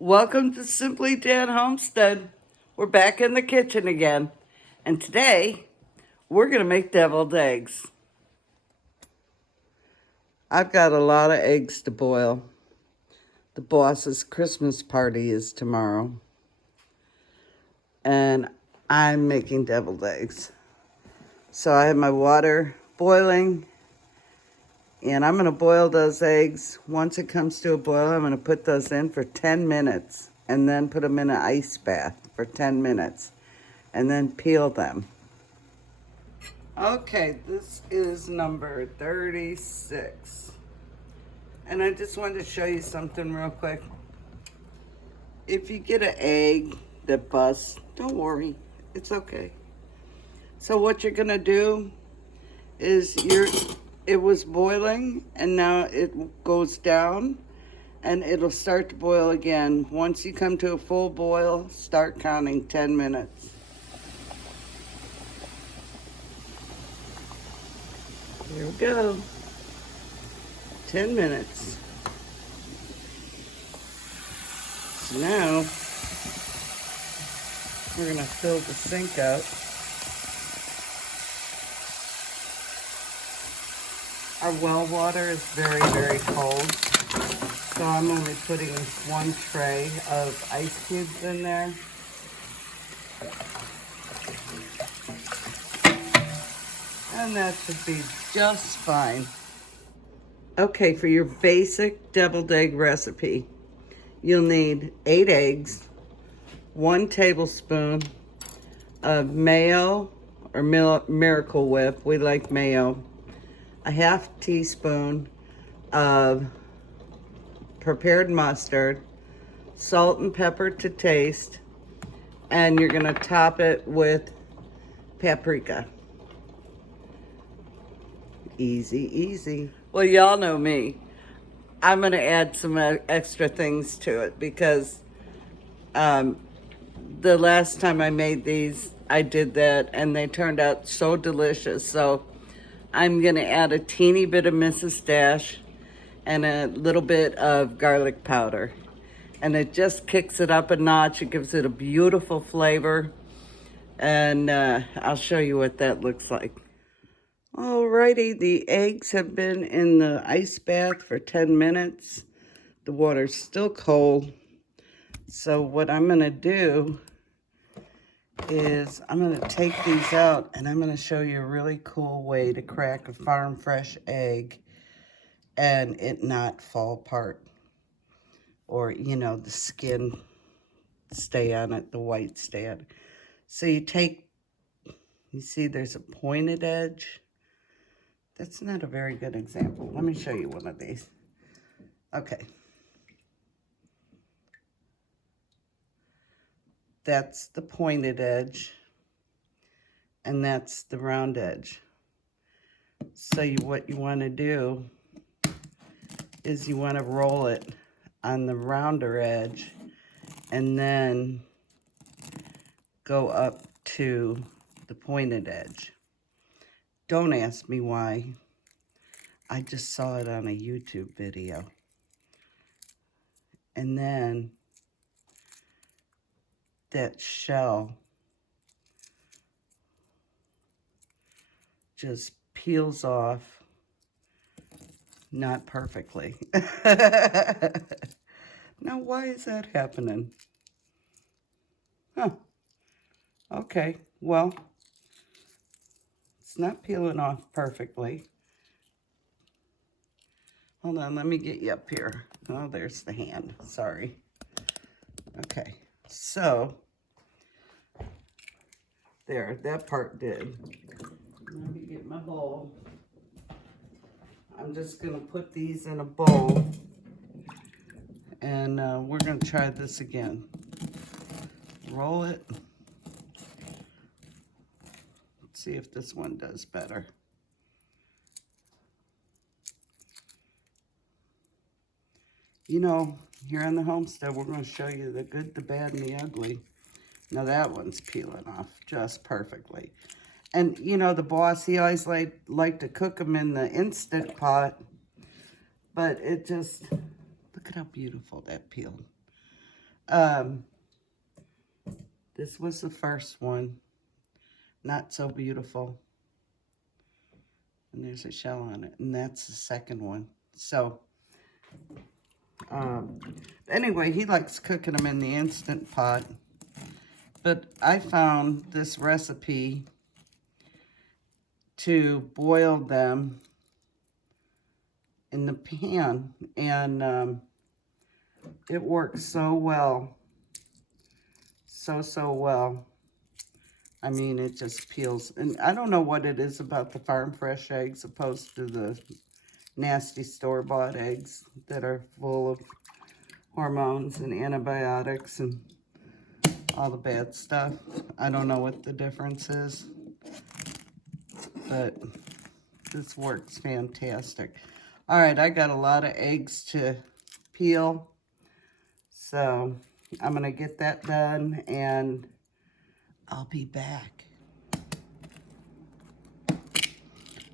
Welcome to Simply Jan Homestead. We're back in the kitchen again. And today, we're going to make deviled eggs. I've got a lot of eggs to boil. The boss's Christmas party is tomorrow. And I'm making deviled eggs. So I have my water boiling. And I'm going to boil those eggs. Once it comes to a boil, I'm going to put those in for 10 minutes. And then put them in an ice bath for 10 minutes. And then peel them. Okay, this is number 36. And I just wanted to show you something real quick. If you get an egg that busts, don't worry, it's okay. So what you're gonna do is it was boiling and now it goes down and it'll start to boil again. Once you come to a full boil, start counting 10 minutes. Here we go. 10 minutes. So now, we're gonna fill the sink up. Our well water is very, very cold. So I'm only putting one tray of ice cubes in there. And that should be just fine. Okay, for your basic deviled egg recipe, you'll need 8 eggs, 1 tablespoon of mayo or Miracle Whip. We like mayo. A half teaspoon of prepared mustard, salt and pepper to taste, and you're gonna top it with paprika. Easy, easy. Well, y'all know me. I'm gonna add some extra things to it because the last time I made these, I did that and they turned out so delicious. So I'm gonna add a teeny bit of Mrs. Dash and a little bit of garlic powder. And it just kicks it up a notch. It gives it a beautiful flavor. And I'll show you what that looks like. Alrighty, the eggs have been in the ice bath for 10 minutes. The water's still cold. So what I'm gonna do is I'm gonna take these out and I'm gonna show you a really cool way to crack a farm fresh egg and it not fall apart. Or, you know, the skin stay on it, the white stay on it. So you see there's a pointed edge. That's not a very good example. Let me show you one of these. Okay. That's the pointed edge, and that's the round edge. So what you want to do is you want to roll it on the rounder edge and then go up to the pointed edge. Don't ask me why. I just saw it on a YouTube video. And then that shell just peels off, not perfectly. Now, why is that happening? Huh. Okay, well, it's not peeling off perfectly. Hold on, let me get you up here. Oh, there's the hand. Sorry. Okay, so there, that part did. Let me get my bowl. I'm just gonna put these in a bowl and we're gonna try this again. Roll it. Let's see if this one does better. You know, here on the homestead, we're going to show you the good, the bad, and the ugly. Now that one's peeling off just perfectly. And, you know, the boss, he always liked to cook them in the Instant Pot. But it just, look at how beautiful that peeled. Um, this was the first one. Not so beautiful. And there's a shell on it. And that's the second one. So, anyway, he likes cooking them in the Instant Pot. But I found this recipe to boil them in the pan. And it works so well. So well. I mean, it just peels. And I don't know what it is about the farm fresh eggs opposed to the nasty store-bought eggs that are full of hormones and antibiotics and all the bad stuff. I don't know what the difference is, but this works fantastic. All right, I got a lot of eggs to peel, so I'm gonna get that done and I'll be back.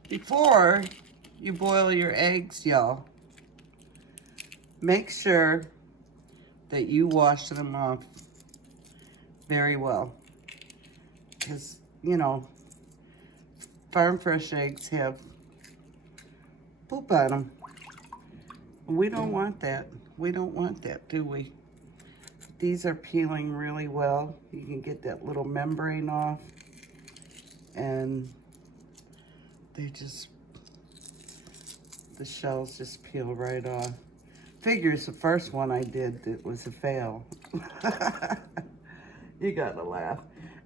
Before you boil your eggs, y'all, make sure that you wash them off very well. Because, you know, farm fresh eggs have poop on them. We don't want that. We don't want that, do we? These are peeling really well. You can get that little membrane off. And they just, the shells just peel right off. Figures the first one I did, it was a fail. You gotta laugh.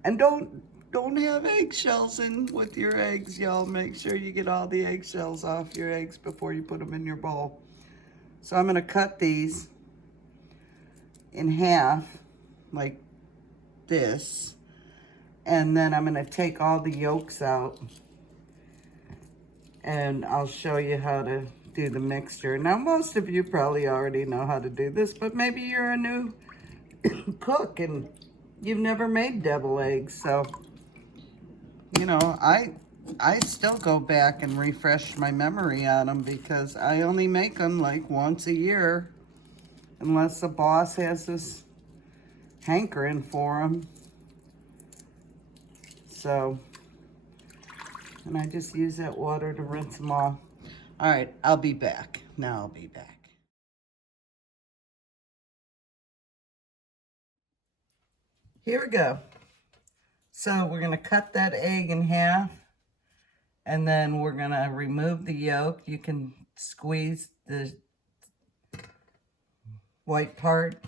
And don't have eggshells in with your eggs, y'all. Make sure you get all the eggshells off your eggs before you put them in your bowl. So I'm gonna cut these in half, like this. And then I'm gonna take all the yolks out. And I'll show you how to do the mixture. Now, most of you probably already know how to do this, but maybe you're a new cook and you've never made devil eggs. So, you know, I still go back and refresh my memory on them because I only make them like once a year, unless the boss has this hankering for them. So, and I just use that water to rinse them off. All right, I'll be back. Now I'll be back. Here we go. So we're gonna cut that egg in half, and then we're gonna remove the yolk. You can squeeze the white part.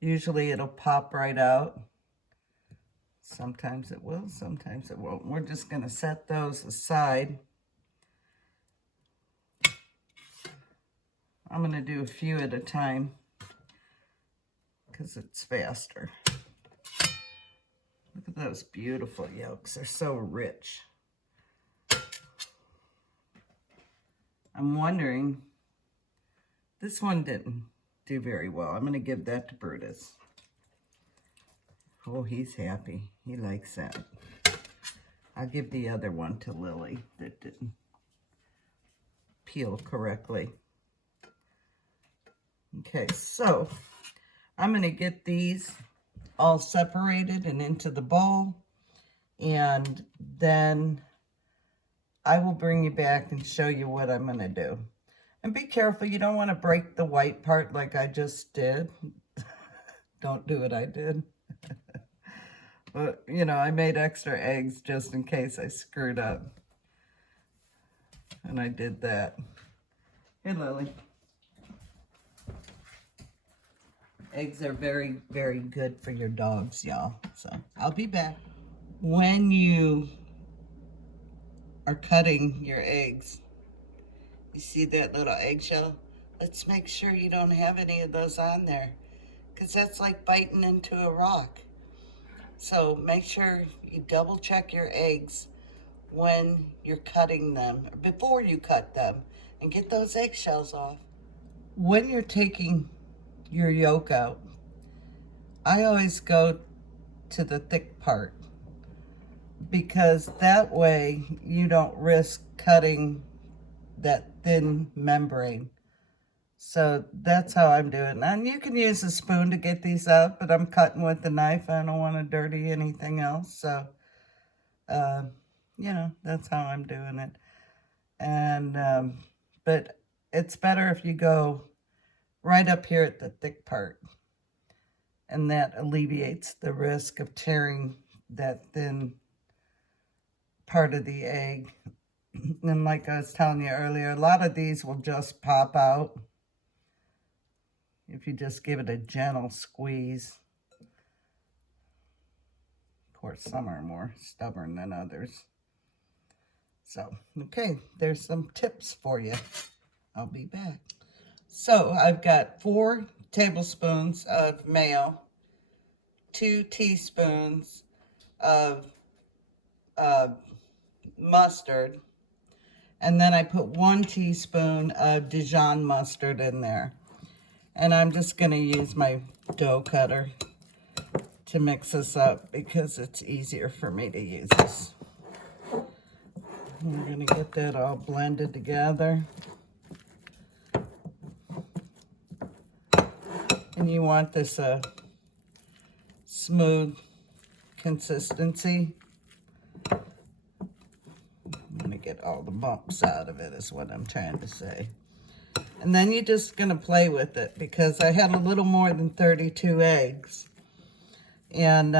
Usually it'll pop right out. Sometimes it will, sometimes it won't. We're just gonna set those aside. I'm gonna do a few at a time because it's faster. Look at those beautiful yolks, they're so rich. I'm wondering, this one didn't do very well. I'm gonna give that to Brutus. Oh, he's happy, he likes that. I'll give the other one to Lily that didn't peel correctly. Okay, so I'm gonna get these all separated and into the bowl, and then I will bring you back and show you what I'm gonna do. And be careful, you don't wanna break the white part like I just did. Don't do what I did. But, you know, I made extra eggs just in case I screwed up. And I did that. Hey, Lily. Eggs are very, very good for your dogs, y'all. So I'll be back. When you are cutting your eggs, you see that little eggshell? Let's make sure you don't have any of those on there, because that's like biting into a rock. So make sure you double check your eggs when you're cutting them, or before you cut them, and get those eggshells off. When you're taking your yolk out, I always go to the thick part, because that way you don't risk cutting that thin membrane. So that's how I'm doing. And you can use a spoon to get these out, but I'm cutting with the knife. I don't want to dirty anything else. So, uh, you know, that's how I'm doing it. And, but it's better if you go right up here at the thick part. And that alleviates the risk of tearing that thin part of the egg. And like I was telling you earlier, a lot of these will just pop out if you just give it a gentle squeeze. Of course, some are more stubborn than others. So, okay, there's some tips for you. I'll be back. So, I've got 4 tablespoons of mayo, 2 teaspoons of mustard, and then I put 1 teaspoon of Dijon mustard in there. And I'm just going to use my dough cutter to mix this up because it's easier for me to use this. I'm going to get that all blended together. And you want this smooth consistency. I'm going to get all the bumps out of it is what I'm trying to say. And then you're just going to play with it because I had a little more than 32 eggs. And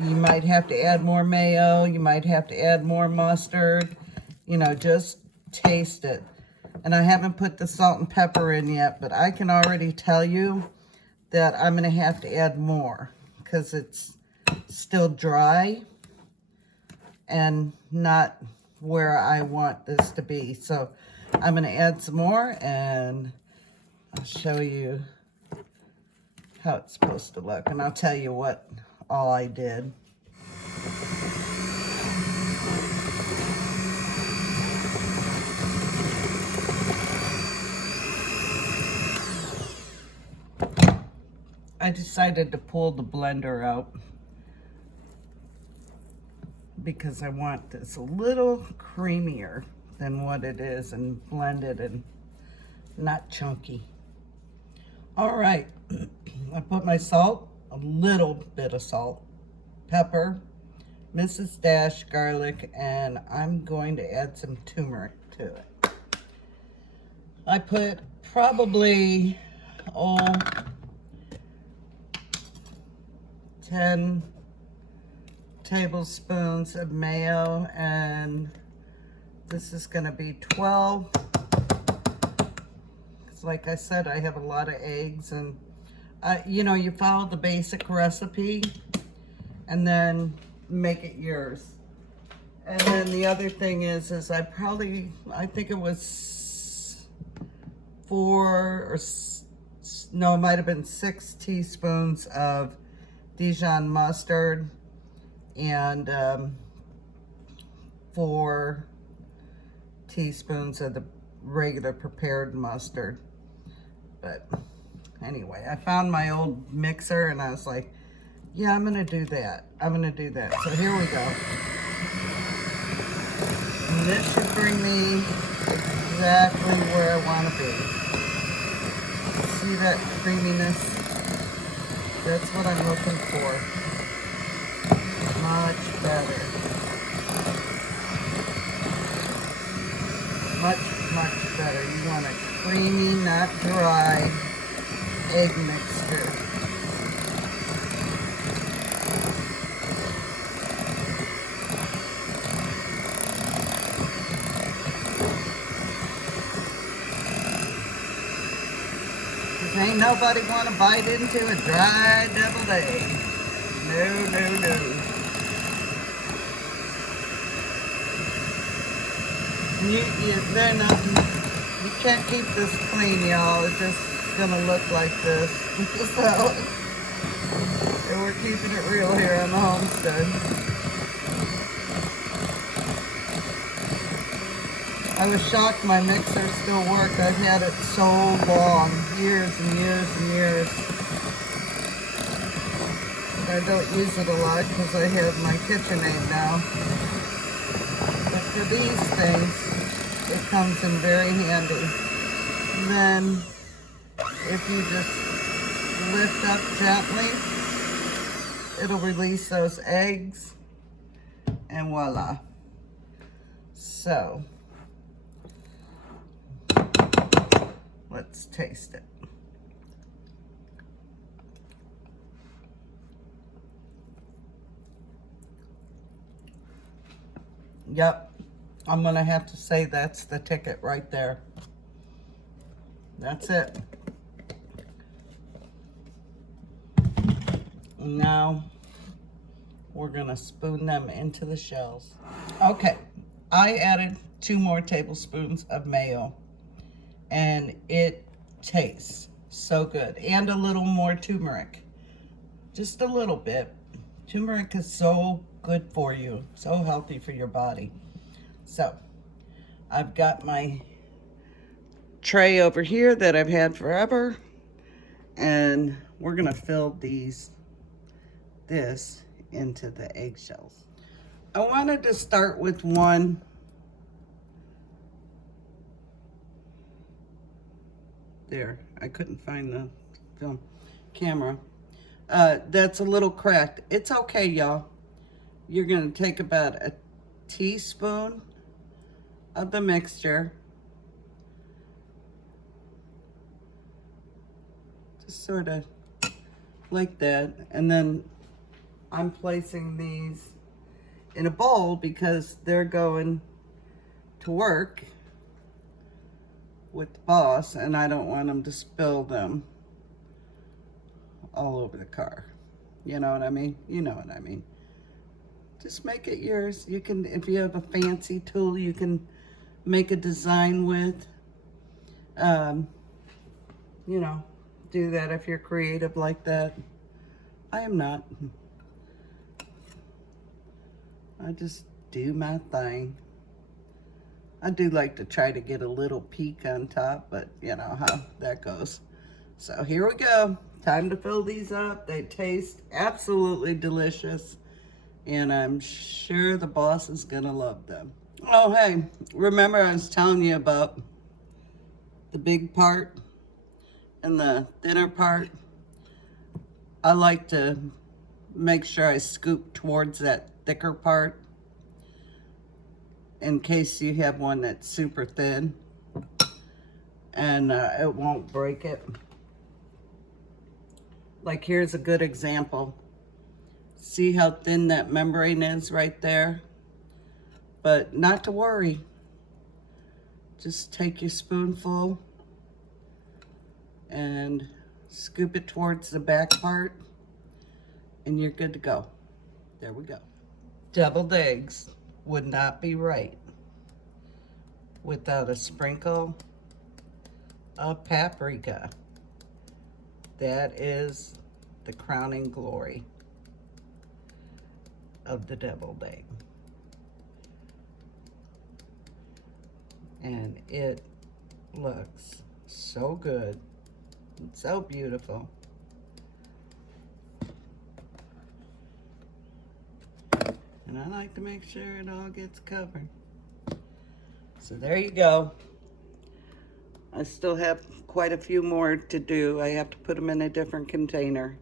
you might have to add more mayo. You might have to add more mustard. You know, just taste it. And I haven't put the salt and pepper in yet, but I can already tell you that I'm going to have to add more because it's still dry and not where I want this to be. So I'm going to add some more and I'll show you how it's supposed to look. And I'll tell you what all I did. I decided to pull the blender out because I want this a little creamier than what it is and blended and not chunky. All right, I put my salt, a little bit of salt, pepper, Mrs. Dash garlic, and I'm going to add some turmeric to it. I put probably, 10 tablespoons of mayo, and this is going to be 12. Like I said, I have a lot of eggs, and you know, you follow the basic recipe and then make it yours. And then the other thing is I think it was 4 or no, it might have been 6 teaspoons of Dijon mustard and 4 teaspoons of the regular prepared mustard. But anyway, I found my old mixer and I was like, yeah, I'm gonna do that. So here we go. And this should bring me exactly where I want to be. See that creaminess? That's what I'm looking for. Much better. Much better. You want a creamy, not dry egg mixture. Cause ain't nobody want to bite into a dry deviled egg. No. You can't keep this clean, y'all. It's just gonna look like this. So, and we're keeping it real here on the homestead. I was shocked my mixer still worked. I've had it so long, years and years. But I don't use it a lot because I have my KitchenAid now. But for these things, it comes in very handy. And then if you just lift up gently, it'll release those eggs, and voila. So, let's taste it. Yep, I'm gonna have to say that's the ticket right there. That's it. Now, we're gonna spoon them into the shells. Okay, I added 2 more tablespoons of mayo, and it tastes so good. And a little more turmeric, just a little bit. Turmeric is so good for you, so healthy for your body. So, I've got my tray over here that I've had forever, and we're gonna fill this into the eggshells. I wanted to start with one there. I couldn't find the film camera. That's a little cracked. It's okay, y'all. You're gonna take about a teaspoon of the mixture. Just sort of like that. And then I'm placing these in a bowl because they're going to work with the boss, and I don't want them to spill them all over the car. You know what I mean? You know what I mean. Just make it yours. You can, if you have a fancy tool, you can make a design with. You know, do that if you're creative like that. I am not. I just do my thing. I do like to try to get a little peak on top, but you know how that goes. So here we go. Time to fill these up. They taste absolutely delicious, and I'm sure the boss is gonna love them. Oh, hey, remember I was telling you about the big part and the thinner part? I like to make sure I scoop towards that thicker part in case you have one that's super thin, and it won't break it. Like here's a good example. See how thin that membrane is right there? But not to worry. Just take your spoonful and scoop it towards the back part, and you're good to go. There we go. Deviled eggs would not be right without a sprinkle of paprika. That is the crowning glory of the deviled egg. And it looks so good, and so beautiful. And I like to make sure it all gets covered. So there you go. I still have quite a few more to do. I have to put them in a different container.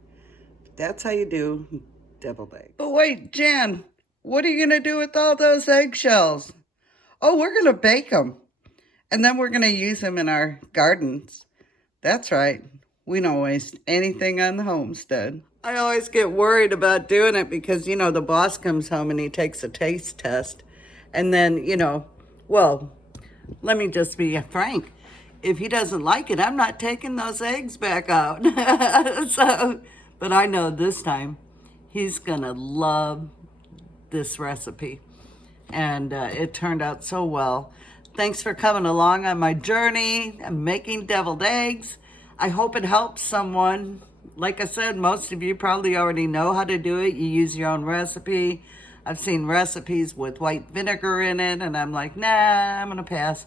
But that's how you do deviled eggs. But wait, Jan, what are you gonna do with all those eggshells? Oh, we're gonna bake them. And then we're gonna use them in our gardens. That's right. We don't waste anything on the homestead. I always get worried about doing it because, you know, the boss comes home and he takes a taste test. And then, you know, well, let me just be frank. If he doesn't like it, I'm not taking those eggs back out. So, but I know this time he's gonna love this recipe. And it turned out so well. Thanks for coming along on my journey. I'm making deviled eggs. I hope it helps someone. Like I said, most of you probably already know how to do it. You use your own recipe. I've seen recipes with white vinegar in it, and I'm like, nah, I'm gonna pass.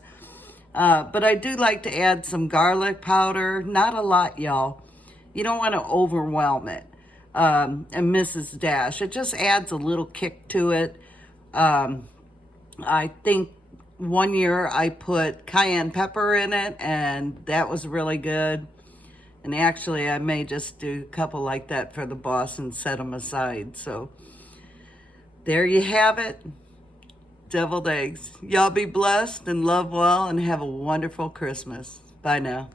But I do like to add some garlic powder. Not a lot, y'all. You don't want to overwhelm it. And Mrs. Dash, it just adds a little kick to it. I think one year I put cayenne pepper in it, and that was really good. And actually, I may just do a couple like that for the boss and set them aside. So there you have it. Deviled eggs. Y'all be blessed and love well and have a wonderful Christmas. Bye now.